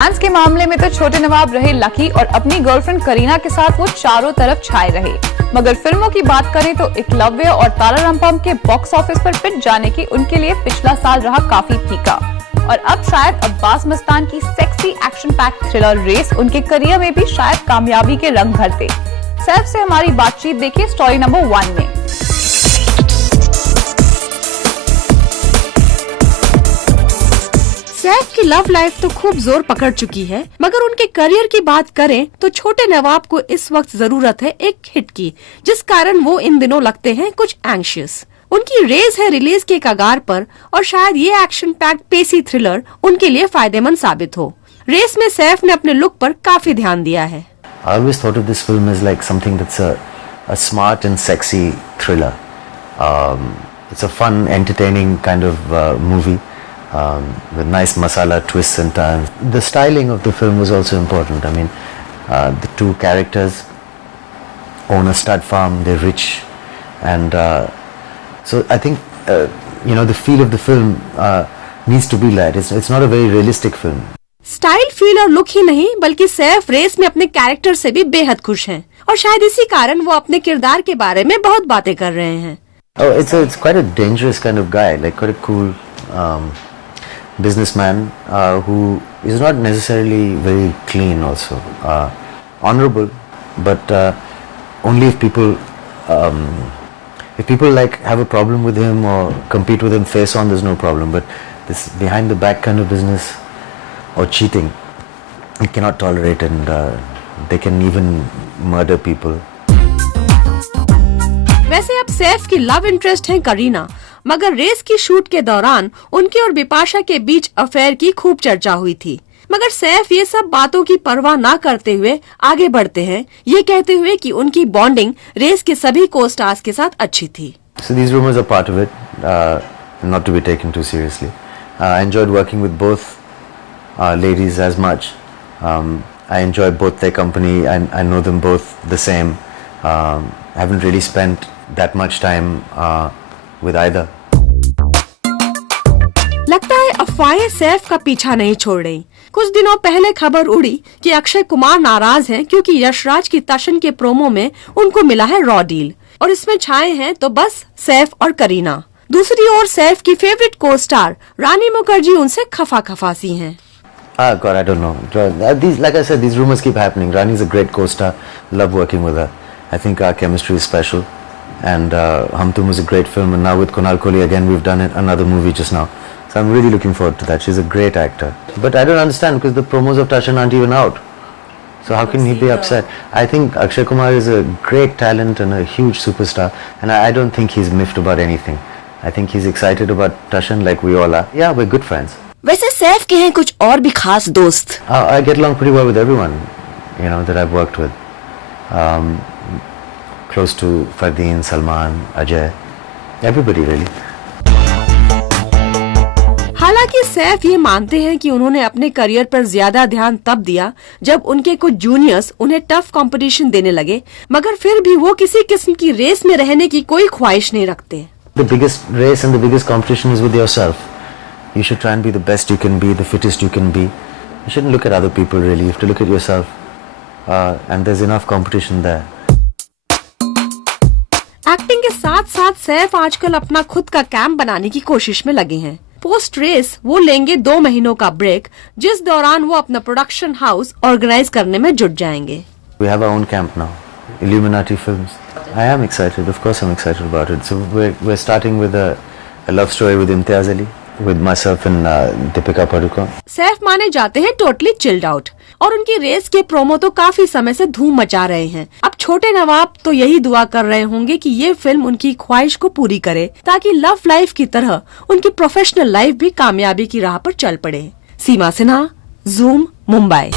Dance के मामले में तो छोटे नवाब रहे लकी और अपनी गर्लफ्रेंड करीना के साथ वो चारों तरफ छाए रहे। मगर फिल्मों की बात करें तो एकलव्य और तारा रामपम के बॉक्स ऑफिस पर पिट जाने की उनके लिए पिछला साल रहा काफी फीका। और अब शायद अब्बास मस्तान की sexy action pack thriller Race उनके करियर में भी शायद कामयाबी के रंग भरते। सैफ से हमारी बातचीत देखिए स्टोरी नंबर 1 में। सैफ की लव लाइफ तो खूब जोर पकड़ चुकी है, मगर उनके करियर की बात करें तो छोटे नवाब को इस वक्त जरूरत है एक हिट की, जिस कारण वो इन दिनों लगते हैं कुछ एंग्शियस। उनकी रेस है रिलीज के कगार पर और शायद ये एक्शन पैक्ड पेसी थ्रिलर उनके लिए फायदेमंद साबित हो। रेस में सैफ ने अपने लुक पर काफी ध्यान दिया है। I always thought of this film as like something that's a smart and sexy thriller. It's a fun, entertaining kind of movie with nice masala twists and turns. The styling of the film was also important. I mean, the two characters own a stud farm. They're rich, and so I think the feel of the film needs to be like it's not a very realistic film. Style, feel और look ही नहीं बल्कि Saif race में अपने character से भी बेहद खुश हैं और शायद इसी कारण वो अपने किरदार के बारे में बहुत बातें कर रहे हैं। Oh, it's quite a dangerous kind of guy, like quite a cool businessman who is not necessarily very clean also. Honorable, but only if people like have a problem with him or compete with him face on, there's no problem. But this behind the back kind of business or cheating, he cannot tolerate, and they can even murder people. वैसे अब सैफ की love interest है करीना, मगर race की shoot के दौरान उनके और बिपाशा के बीच अफेयर की खूब चर्चा हुई थी। मगर सैफ ये सब बातों की परवाह ना करते हुए आगे बढ़ते हैं, ये कहते हुए कि उनकी बॉन्डिंग रेस के सभी को स्टार्स के साथ अच्छी थी। So these rumors are part of it, not to be taken too seriously. I enjoyed working with both ladies as much. I enjoy both their company. I know them both the same. Haven't really spent that much time with either. लगता है अफवाहें सैफ का पीछा नहीं छोड़ रही। कुछ दिनों पहले खबर उड़ी कि अक्षय कुमार नाराज हैं क्योंकि यशराज की टशन के प्रोमो में उनको मिला है रॉ डील और इसमें छाए हैं तो बस सैफ और करीना। दूसरी ओर सैफ की फेवरेट को स्टार रानी मुखर्जी उनसे खफा सी हैं। God, I don't know. Like I said, these rumors keep happening. Rani's a great co-star. Love working with her. I think our chemistry is special. And Hum Tum was a great film. And now with Kunal Kohli again, we've done another movie just now. So I'm really looking forward to that. She's a great actor. But I don't understand because the promos of Tashan aren't even out. So how can he be upset? I think Akshay Kumar is a great talent and a huge superstar. And I don't think he's miffed about anything. I think he's excited about Tashan like we all are. Yeah, we're good friends. वैसे सैफ के हैं कुछ और भी खास दोस्त। I get along pretty well with everyone, that I've worked with. Close to Fardeen, Salman, Ajay, everybody really. हालांकि सैफ ये मानते हैं कि उन्होंने अपने करियर पर ज्यादा ध्यान तब दिया जब उनके कुछ जूनियर्स उन्हें टफ कंपटीशन देने लगे, मगर फिर भी वो किसी किस्म की रेस में रहने की कोई ख्वाहिश नहीं रखते। The biggest race and the biggest competition is with yourself. You should try and be the best you can be, the fittest you can be. You shouldn't look at other people really. You have to look at yourself. And there's enough competition there. Acting के साथ साथ सैफ आजकल अपना खुद का camp बनाने की कोशिश में लगे हैं। पोस्ट रेस वो लेंगे 2 महीनों का ब्रेक, जिस दौरान वो अपना प्रोडक्शन हाउस ऑर्गेनाइज करने में जुट जाएंगे। We have our own camp now, Illuminati Films. I am excited. Of course I'm excited about it. So we're starting with a love story with Imtiaz Ali. With myself and Deepika Padukone. Saif माने जाते हैं totally chilled out और उनकी race के promo तो काफी समय से धूम मचा रहे हैं। अब छोटे नवाब तो यही दुआ कर रहे होंगे कि ये फिल्म उनकी ख्वाहिश को पूरी करे ताकि लव लाइफ की तरह उनकी प्रोफेशनल लाइफ भी कामयाबी की राह पर चल पड़े। सीमा सिन्हा, ज़ूम, मुंबई।